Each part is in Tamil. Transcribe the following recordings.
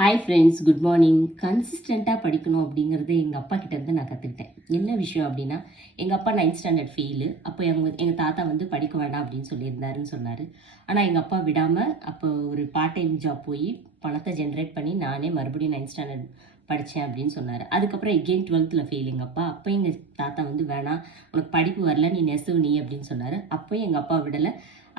Hi friends, good morning. கன்சிஸ்டண்ட்டாக படிக்கணும் அப்படிங்கிறது எங்கள் அப்பா கிட்டேருந்து நான் கற்றுக்கிட்டேன். என்ன விஷயம் அப்படின்னா, எங்கள் அப்பா 9th ஸ்டாண்டர்ட் ஃபெயிலு. அப்போ எங்கள் தாத்தா வந்து படிக்க வேண்டாம் அப்படின்னு சொல்லியிருந்தாருன்னு சொன்னார். ஆனால் எங்கள் அப்பா விடாமல் அப்போ ஒரு பார்ட் டைம் ஜாப் போய் பணத்தை ஜென்ரேட் பண்ணி நானே மறுபடியும் 9th ஸ்டாண்டர்ட் படித்தேன் அப்படின்னு சொன்னார். அதுக்கப்புறம் எகெயின் 12th ஃபெயில் எங்கள் அப்பா. அப்போ எங்கள் தாத்தா வந்து வேணாம், உனக்கு படிப்பு வரல, நீ நெசவு நீ அப்படின்னு சொன்னார். அப்போயும் எங்கள் அப்பா விடலை.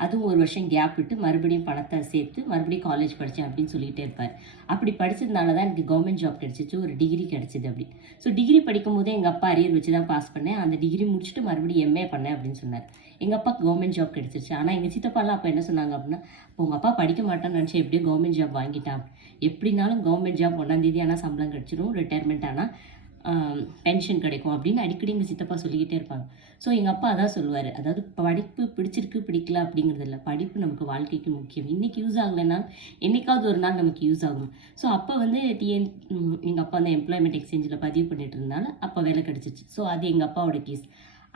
அதுவும் ஒரு வருஷம் கேப் விட்டு மறுபடியும் பணத்தை சேர்த்து மறுபடியும் காலேஜ் படித்தேன் அப்படின்னு சொல்லிகிட்டே இருப்பார். அப்படி படித்ததுனால தான் எனக்கு கவர்மெண்ட் ஜாப் கிடச்சிச்சு, ஒரு டிகிரி கிடச்சிது அப்படி. ஸோ டிகிரி படிக்கும் போதே எங்கள் அப்பா அரியர் வச்சு தான் பாஸ் பண்ணேன். அந்த டிகிரி முடிச்சுட்டு மறுபடியும் எம்ஏ பண்ணேன் அப்படின்னு சொன்னார். எங்கள் அப்பாவுக்கு கவர்மெண்ட் ஜாப் கிடச்சிருச்சு. ஆனால் எங்கள் சித்தப்பாலாம் அப்போ என்ன சொன்னாங்க அப்படின்னா, உங்கள் அப்பா படிக்க மாட்டான்னு நினச்சி எப்படியோ கவர்மெண்ட் ஜாப் வாங்கிட்டான், எப்படினாலும் கவர்மெண்ட் ஜாப் 1ஆம் தேதி ஆனால் சம்பளம் கிடச்சிடும், ரிட்டையர்மெண்ட் ஆனால் பென்ஷன் கிடைக்கும் அப்படின்னு அடிக்கடி எங்கள் சித்தப்பா சொல்லிக்கிட்டே இருப்பாங்க. ஸோ எங்கள் அப்பா அதான் சொல்லுவார், அதாவது படிப்பு பிடிச்சிருக்கு பிடிக்கல அப்படிங்கிறது இல்லை, படிப்பு நமக்கு வாழ்க்கைக்கு முக்கியம். இன்றைக்கி யூஸ் ஆகலைனாலும் என்றைக்காவது ஒரு நாள் நமக்கு யூஸ் ஆகும். ஸோ அப்போ வந்து எங்கள் அப்பா அந்த எம்ப்ளாய்மெண்ட் எக்ஸ்சேஞ்சில் பதிவு பண்ணிட்டு இருந்தாலும் அப்போ வேலை கிடச்சிச்சு. ஸோ அது எங்கள் அப்பாவோட கேஸ்.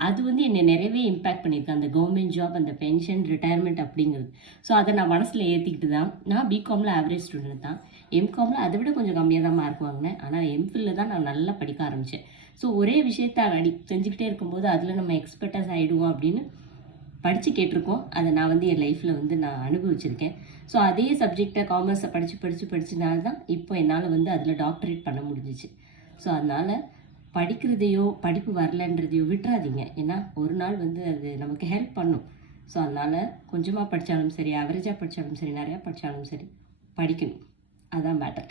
அது வந்து என்னை நிறையவே இம்பேக்ட் பண்ணியிருக்கு, அந்த கவர்மெண்ட் ஜாப், அந்த பென்ஷன், ரிட்டையர்மெண்ட் அப்படிங்கிறது. ஸோ அதை நான் மனசில் ஏற்றிக்கிட்டு தான் நான் பிகாமில் ஆவரேஜ் ஸ்டூடெண்ட் தான். எம்காமில் அதை விட கொஞ்சம் கம்மியாக தான் மார்க் வாங்கினேன். ஆனால் எம்ஃபில்ல தான் நான் நல்லா படிக்க ஆரம்பித்தேன். ஸோ ஒரே விஷயத்த செஞ்சுக்கிட்டே இருக்கும்போது அதில் நம்ம எக்ஸ்பர்ட்டஸ் ஆகிடுவோம் அப்படின்னு படித்து கேட்டிருக்கோம். அதை நான் வந்து என் லைஃப்பில் வந்து நான் அனுபவிச்சிருக்கேன். ஸோ அதே சப்ஜெக்டை காமர்ஸை படித்தனால தான் இப்போ என்னால் வந்து அதில் டாக்டரேட் பண்ண முடிஞ்சிச்சு. ஸோ அதனால் படிக்கிறதையோ படிப்பு வரலன்றதையோ விட்டுறாதீங்க. ஏன்னா ஒரு நாள் வந்து அது நமக்கு ஹெல்ப் பண்ணும். ஸோ அதனால் கொஞ்சமாக படித்தாலும் சரி, ஆவரேஜாக படித்தாலும் சரி, நிறையா படித்தாலும் சரி, படிக்கணும். அதான் matter.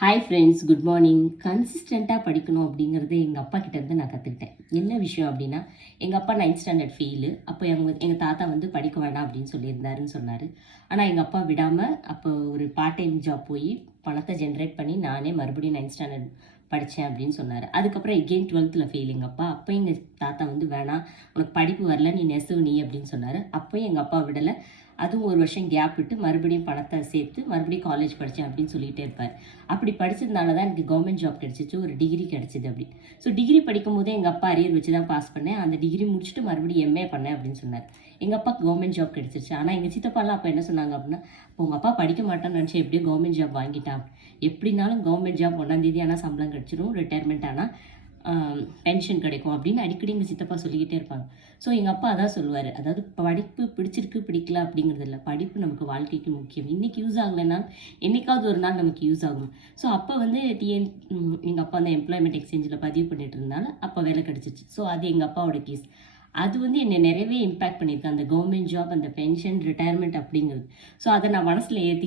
Hi friends, good morning. கன்சிஸ்டண்ட்டாக படிக்கணும் அப்படிங்கிறது எங்கள் அப்பா கிட்டேருந்து நான் கற்றுக்கிட்டேன். என்ன விஷயம் அப்படின்னா, எங்கள் அப்பா 9th ஸ்டாண்டர்ட் ஃபெயிலு. அப்போ எங்கள் தாத்தா வந்து படிக்க வேண்டாம் அப்படின்னு சொல்லியிருந்தாருன்னு சொன்னார். ஆனால் எங்கள் அப்பா விடாமல் அப்போ ஒரு பார்ட் டைம் ஜாப் போய் பணத்தை ஜென்ரேட் பண்ணி நானே மறுபடியும் 9th ஸ்டாண்டர்ட் படித்தேன் அப்படின்னு சொன்னார். அதுக்கப்புறம் எகெயின் 12th ஃபெயில் எங்கள் அப்பா. அப்போ எங்கள் தாத்தா வந்து வேணாம், உனக்கு படிப்பு வரல, நீ நெசவு நீ அப்படின்னு சொன்னார். அப்போயும் எங்கள் அப்பா விடலை. அதுவும் ஒரு வருஷம் கேப் விட்டு மறுபடியும் பணத்தை சேர்த்து மறுபடியும் காலேஜ் படித்தேன் அப்படின்னு சொல்லிகிட்டே இருப்பார். அப்படி படித்ததுனால தான் எனக்கு கவர்மெண்ட் ஜாப் கிடச்சிச்சு, ஒரு டிகிரி கிடச்சிது அப்படி. ஸோ டிகிரி படிக்கும் போதே எங்கள் அப்பா அரியர் வச்சு தான் பாஸ் பண்ணேன். அந்த டிகிரி முடிச்சுட்டு மறுபடியும் எம்ஏ பண்ணேன் அப்படின்னு சொன்னார். எங்கள் அப்பாவுக்கு கவர்மெண்ட் ஜாப் கிடச்சிருச்சு. ஆனால் எங்கள் சித்தப்பாலாம் அப்போ என்ன சொன்னாங்க அப்படின்னா, உங்கள் அப்பா படிக்க மாட்டான்னு நினச்சி எப்படியோ கவர்மெண்ட் ஜாப் வாங்கிட்டான், எப்படினாலும் கவர்மெண்ட் ஜாப் 1ஆம் தேதி ஆனால் சம்பளம் கிடச்சிடும், ரிட்டையர்மெண்ட் ஆனால் பென்ஷன் கிடைக்கும் அப்படின்னு அடிக்கடி எங்கள் சித்தப்பா சொல்லிக்கிட்டே இருப்பாங்க. ஸோ எங்கள் அப்பா அதான் சொல்லுவார், அதாவது படிப்பு பிடிச்சிருக்கு பிடிக்கல அப்படிங்கிறது இல்லை, படிப்பு நமக்கு வாழ்க்கைக்கு முக்கியம். இன்றைக்கி யூஸ் ஆகலைனாலும் என்றைக்காவது ஒரு நாள் நமக்கு யூஸ் ஆகும். ஸோ அப்போ வந்து எங்கள் அப்பா அந்த எம்ப்ளாய்மெண்ட் எக்ஸ்சேஞ்சில் பதிவு பண்ணிட்டு இருந்தாலும் அப்போ வேலை கிடச்சிச்சு. ஸோ அது எங்கள் அப்பாவோட கேஸ். அது வந்து என்னை நிறையவே இம்பேக்ட் பண்ணியிருக்கு, அந்த கவர்மெண்ட் ஜாப், அந்த பென்ஷன், ரிட்டையர்மெண்ட் அப்படிங்கிறது. ஸோ அதை நான் மனசில் ஏற்றி